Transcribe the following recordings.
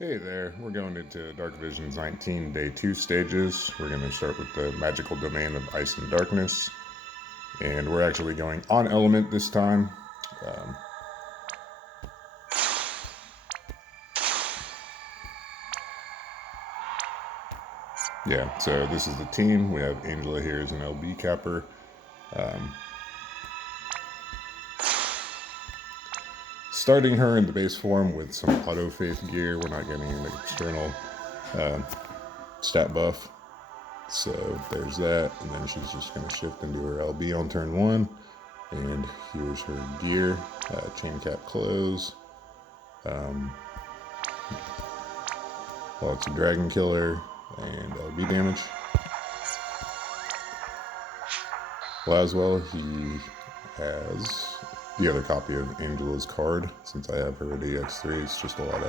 Hey there, we're going into Dark Visions 19, Day 2 stages. We're going to start with the magical domain of Ice and Darkness. And we're actually going on element this time. Um, yeah, so this is the team. We have Angela here as an LB capper. Starting her in the base form with some auto faith gear. We're not getting an external stat buff. So there's that. And then she's just going to shift into her LB on turn 1. And here's her gear, chain cap close, lots of dragon killer, and LB damage. Laswell, he has the other copy of Angela's card. Since I have her at EX3, it's just a lot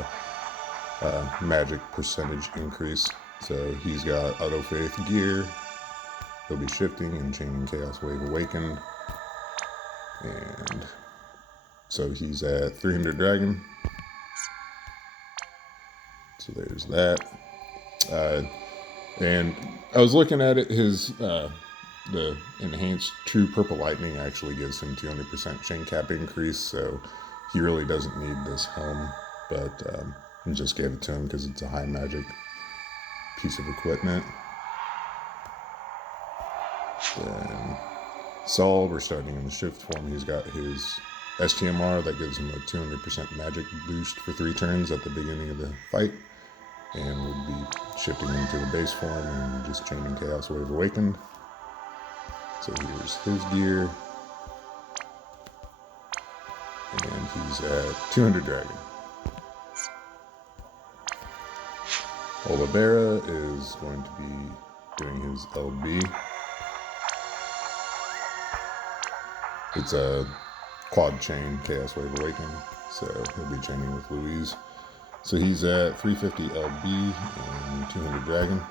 of magic percentage increase. So he's got Auto Faith gear. He'll be shifting and chaining Chaos Wave Awakened. And so he's at 300 dragon. So there's that. And I was looking at it, his the enhanced True Purple Lightning actually gives him 200% chain cap increase, so he really doesn't need this helm, but I just gave it to him because it's a high magic piece of equipment. Then Saul, we're starting in the shift form. He's got his STMR that gives him a 200% magic boost for 3 turns at the beginning of the fight. And we'll be shifting into the base form and just chaining Chaos Wave Awakened. So here's his gear. And he's at 200 dragon. Olivera is going to be doing his LB. It's a quad chain Chaos Wave Awakened, so he'll be chaining with Louise. So he's at 350 LB and 200 dragon.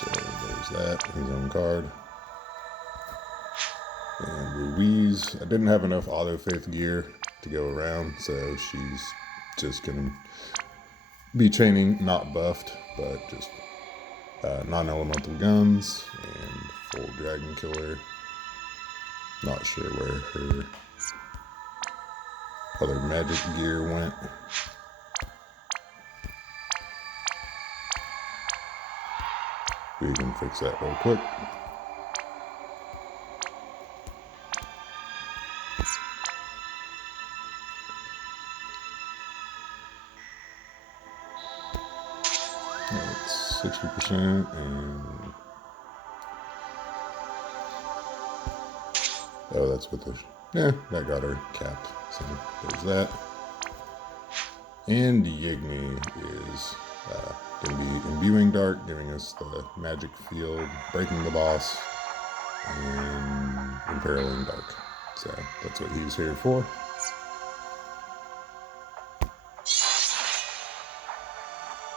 So there's that, his own card. And Louise, I didn't have enough auto faith gear to go around, so she's just gonna be chaining not buffed, but just non-elemental guns and full dragon killer. Not sure where her other magic gear went. We can fix that real quick. It's 60% and oh, that's what that got her capped. So there's that. And Yigni is going to be imbuing dark, giving us the magic field, breaking the boss, and imperiling dark. So that's what he's here for.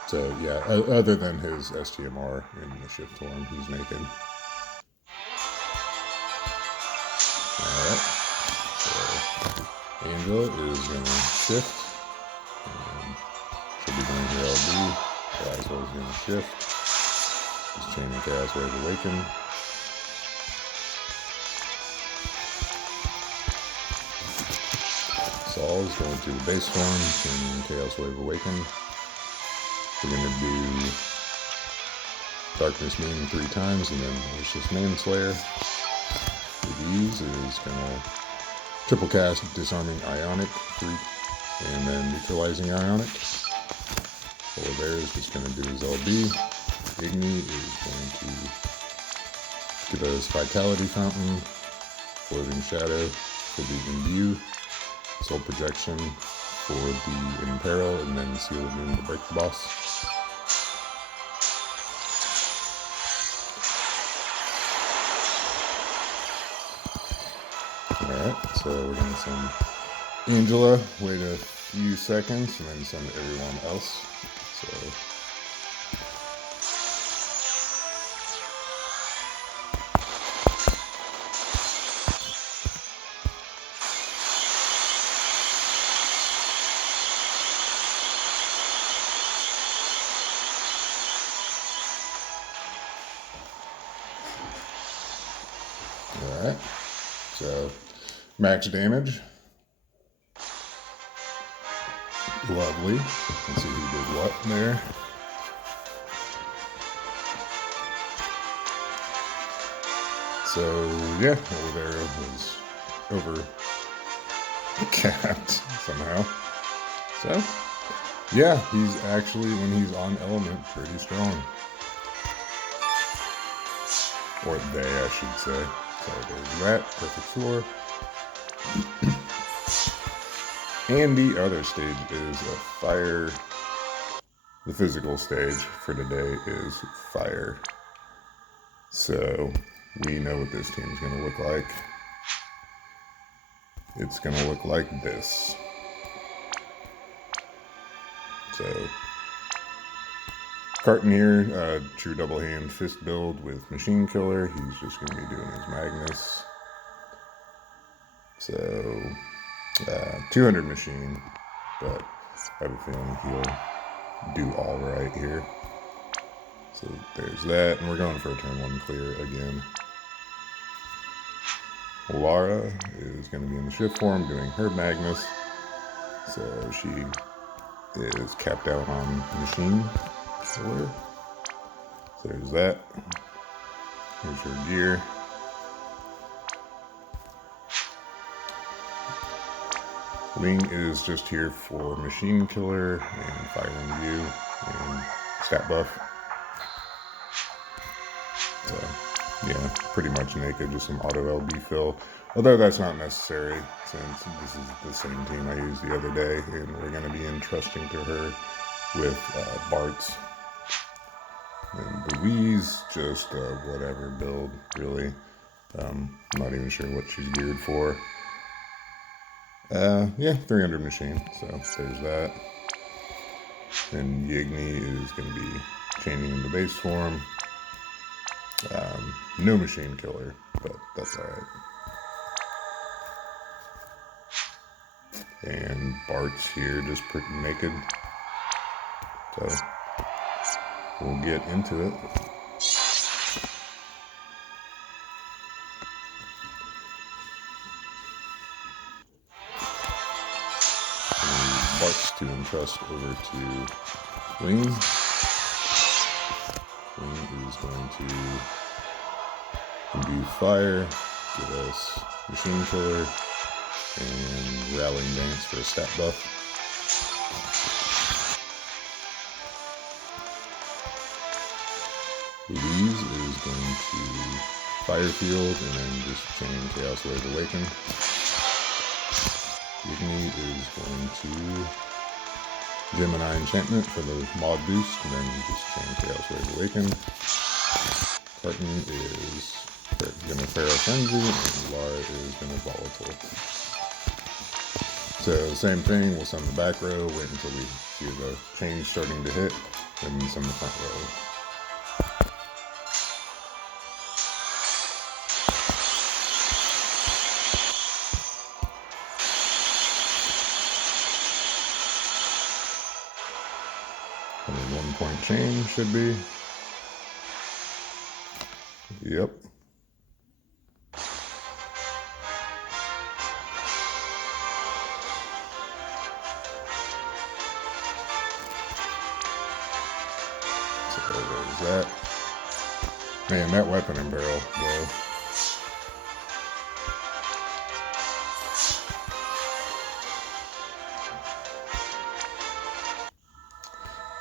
So yeah, other than his STMR in the shift form, he's naked. Alright, so Angela is going to shift. She'll be doing her LB. Laswell is going to shift. He's chaining Chaos Wave Awaken. Saul is going to the base form, chaining Chaos Wave Awaken. We're going to do Darkness Main 3 times, and then Malicious Manslayer. Louise is going to triple cast Disarming Ionic 3, and then Neutralizing Ionic. Olivera is just going to do his LB. Igni is going to give us Vitality Fountain, Floating Shadow for the Imbue, Soul Projection for the Imperil, and then Seal of Doom to break the boss. Alright, so we're going to send Angela, wait a few seconds, and then send everyone else. So Alright, so max damage. Lovely. Let's see who did what there. So yeah, Olivera was over capped somehow. So yeah, he's actually, when he's on element, pretty strong. Or they, I should say. So there's that, perfect score. And the other stage is a fire. The physical stage for today is fire. So we know what this team's going to look like. It's going to look like this. So Carton here, true double hand fist build with Machine Killer. He's just going to be doing his Magnus. So 200 machine, but I have a feeling he'll do all right here. So there's that, and we're going for a turn 1 clear again. Lara is going to be in the shift form doing her Magnus. So she is capped out on Machine Killer. So there's that. Here's her gear. Ling is just here for Machine Killer and Fire and View and stat buff. So yeah, pretty much naked, just some auto LB fill. Although that's not necessary since this is the same team I used the other day, and we're going to be entrusting to her with Bart's. And Louise, just whatever build, really. I'm not even sure what she's geared for. Yeah, 300 machine, so there's that. And Yigni is going to be chaining in the base form. No Machine Killer, but that's alright. And Bart's here, just pretty naked. So we'll get into it. And Bart's to entrust over to Wing. Wing is going to imbue fire, give us Machine Killer, and Rallying Dance for a stat buff. Louise is going to Fire Field and then just chain Chaos Wave Awaken. Igni is going to Gemini Enchantment for the mod boost and then just chain Chaos Wave Awaken. Carton is going to Pharaoh Frenzy and Lara is going to Volatile. So same thing, we'll send the back row, wait until we see the change starting to hit, and then send the front row. And 1 point change should be. Yep. So there's that. Man, that weapon and barrel, though.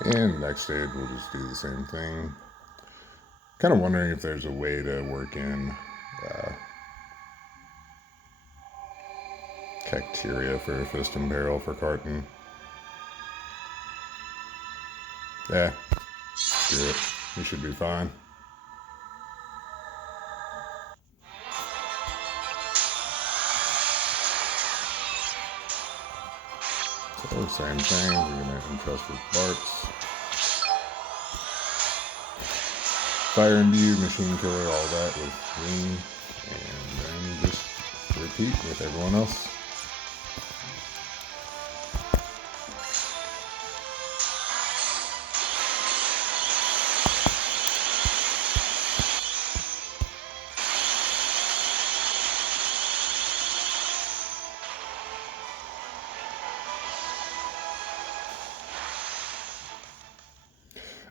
And next stage, we'll just do the same thing. Kind of wondering if there's a way to work in Cacteria for a fist and barrel for Carton. Yeah, do it. You should be fine. So same thing, we're going to entrust with Bart's. Fire Imbue, Machine Killer, all that with Ring, and then just repeat with everyone else.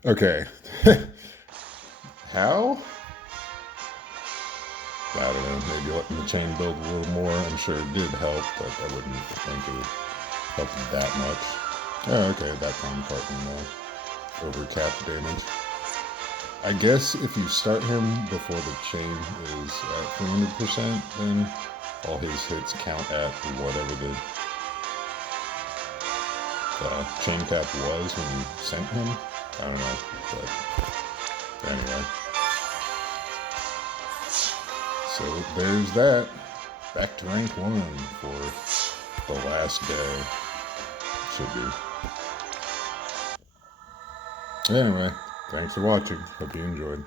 Okay. How? I don't know, maybe letting the chain build a little more. I'm sure it did help, but I wouldn't think it would help that much. Oh, okay, that time Carton over cap damage. I guess if you start him before the chain is at 300%, then all his hits count at whatever the chain cap was when you sent him. I don't know, but anyway. So there's that. Back to rank 1 for the last day. Should be. Anyway, thanks for watching. Hope you enjoyed.